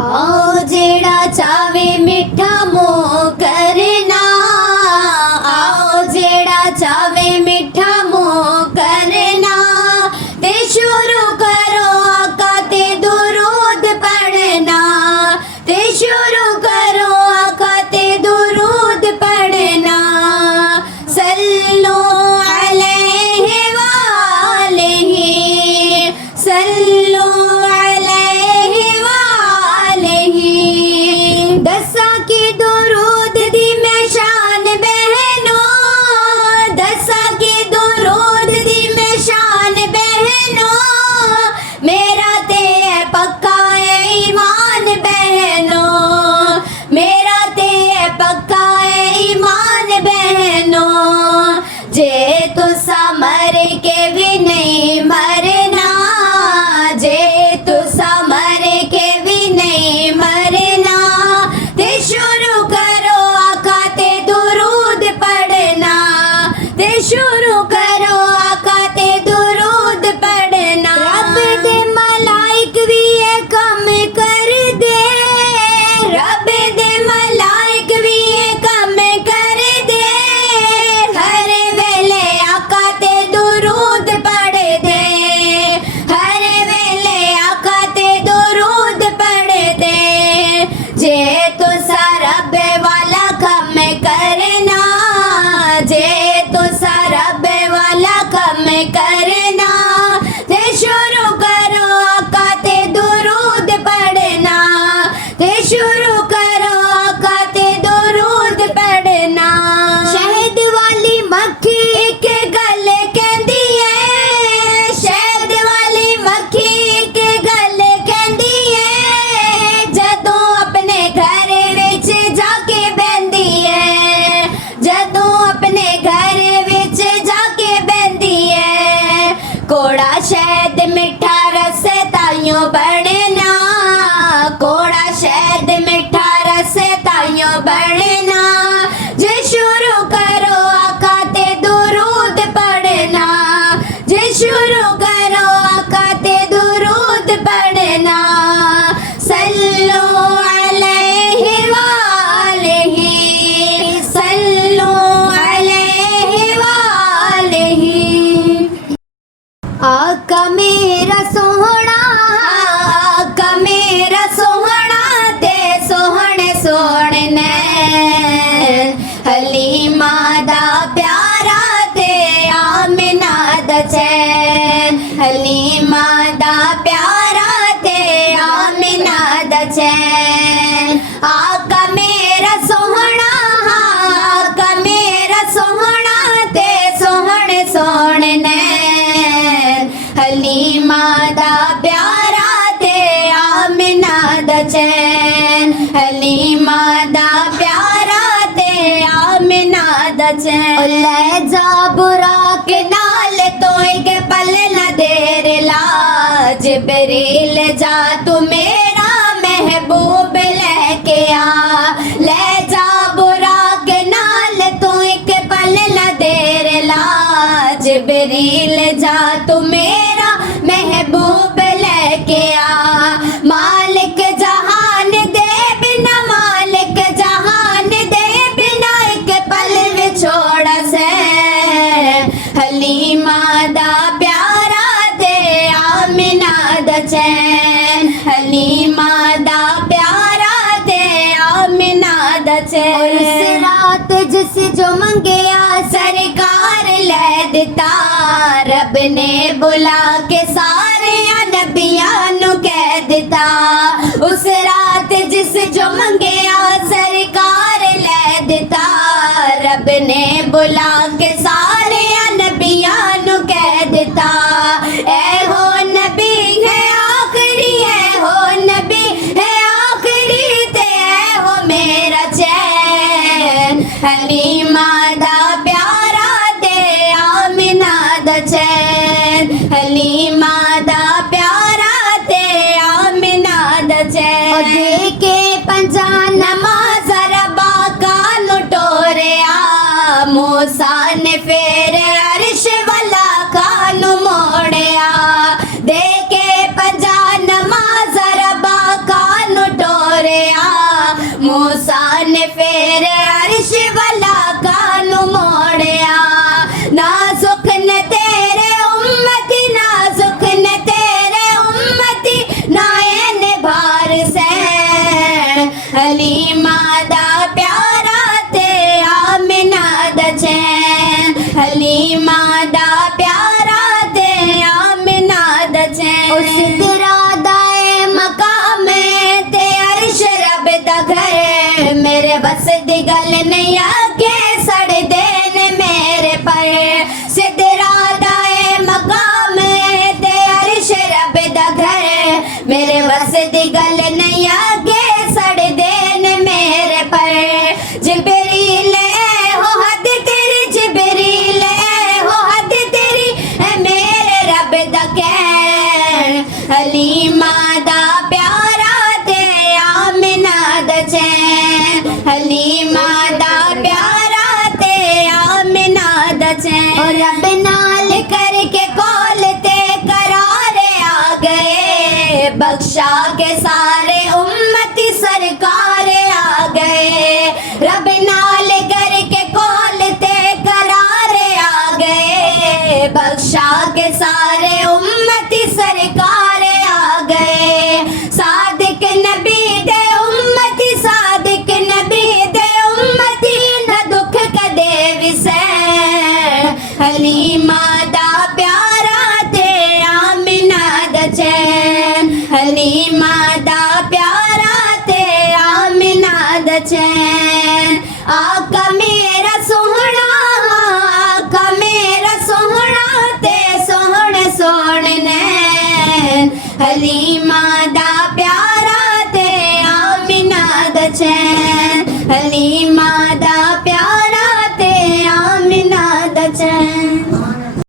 आओ जेड़ा चावे मिठा मुँह करना, आओ जेड़ा चावे मिठा मुँह करना, ते शुरू करो आका ते दुरूद पढ़ना, ते शुरू करो आका ते दुरूद पढ़ना। सल्लो अलैहि वालैहि, सल्लो अलैहि वालैहि। दसा के दुरूद दी मैं शान बहनों, दसा के दुरूद दी मैं शान बहनों, मेरा ते है पक्का है ईमान बहनों, मेरा ते है पक्का है ईमान बहनों। जे तुसा मर के भी नहीं मरना, जे तुसा मर के भी नहीं मरना, ते शुरू करो आका ते दुरूद पढ़ना, ते शुरू करो आका ते दुरूद पढ़ना। रब दे मलाइक भी ये काम कर दे, रब दे मलाइक भी ये काम कर दे, हर वेले आका ते दुरूद पढ़ दे, हर वेले आका ते दुरूद पढ़ दे। जे तुसा रब वाला काम करना, जे तुसा रब वाला काम करना, ते शुरू करो आका ते दुरूद पढ़ना, ते शुरू करो आका ते दुरूद पढ़ना। शहद वाली मक्खी एक गल कहंदी है, शहद वाली मक्खी एक गल कहंदी है, जदों अपने घर विच जाके बहंदी है, जदों अपने घर विच जाके बहंदी है। कोड़ा शहद मिठा रस ताइयों बनना, कोड़ा शहद मिठा रस ताइयों बनना। जे शुरू करो आका ते दुरूद पढ़ना, जे शुरू करो आका ते दुरूद पढ़ना। सल्लो अलैहि वालैहि, सल्लो अलैहि वालैहि। आका मेरा सोहना, आका मेरा सोहना ते सोहने सोहने नैन, हलीमा दा प्यारा ते आमिना दा चैन, हलीमा दा प्यारा ते आमिना दा चैन। आका मेरा सोहना, आका मेरा सोहना ते सोहने सोहने नैन, हलीमा दा प्यारा ते आमिना दा चैन, हलीमा दा प्यारा ते आमिना दा चैन। ले जा बुरा के नाल तो एक पल न देर ला, जिब्रील जा तू मेरा महबूब लेके आ, ले जा बुरा के नाल तो एक पल न देर ला, जिब्रील जा तू मेरा महबूब लेके आ। मालिक जहान दे बिना, मालिक जहान दे बिना एक पल विछोड़ा से, हलीमा दा प्यारा ते आमिना दा चैन, हलीमा दा प्यारा ते आमिना दा चैन। उस रात जिस जो मंगया सरकार ले दिता, रब ने बुला के सारे नबियां नु कह दिता। उस रात जिस जो मंगया सरकार ले दिता, रब ने बुला के सारे नबियां नु कह दिता। ऐ हो नबी है आखिरी, ऐ हो नबी है आखिरी, ते ऐ हो मेरा चैन, हलीमा दा प्यारा ते आमिना दा चैन, हलीमा दा प्यारा ते आमिना दा चैन। देखे पंजा नमाज रबा का लुटोरिया, मूसा ने फिर अर्श वाला कानू मोड़िया, देखे पंजा नमाज रबा का लुटो دی گل نہیں آکے سڑ دین میرے پر سدرا دا اے مقام ہے تے عرش رب دا گھر میرے وس دی گل نہیں آکے سڑ دین میرے پر جبریل اے ہو حد تیری جبریل اے ہو حد تیری اے میرے رب دا کہن حلیمہ دا پیارا تے آمنہ دا چین حلیمہ دا پیارا تے آمنہ دا چین اور رب نال کر کے کول تے قرار آ گئے بخشا کے سارے امتی سرکار آ گئے رب نال کر کے کول تے قرار آ گئے بخشا کے سارے امتی سرکار آ گئے صادق نبی دے امتی صادق نبی دے امتی نہ دکھ کدے وسین حلیمہ دا پیارا تے آمنہ دا چین حلیمہ دا پیارا تے آمنہ دا چین آقا میرا سوہنا آقا میرا سوہنا تے سوہنے سوہنے حلیمہ دا پیارا تے آمنہ دا چین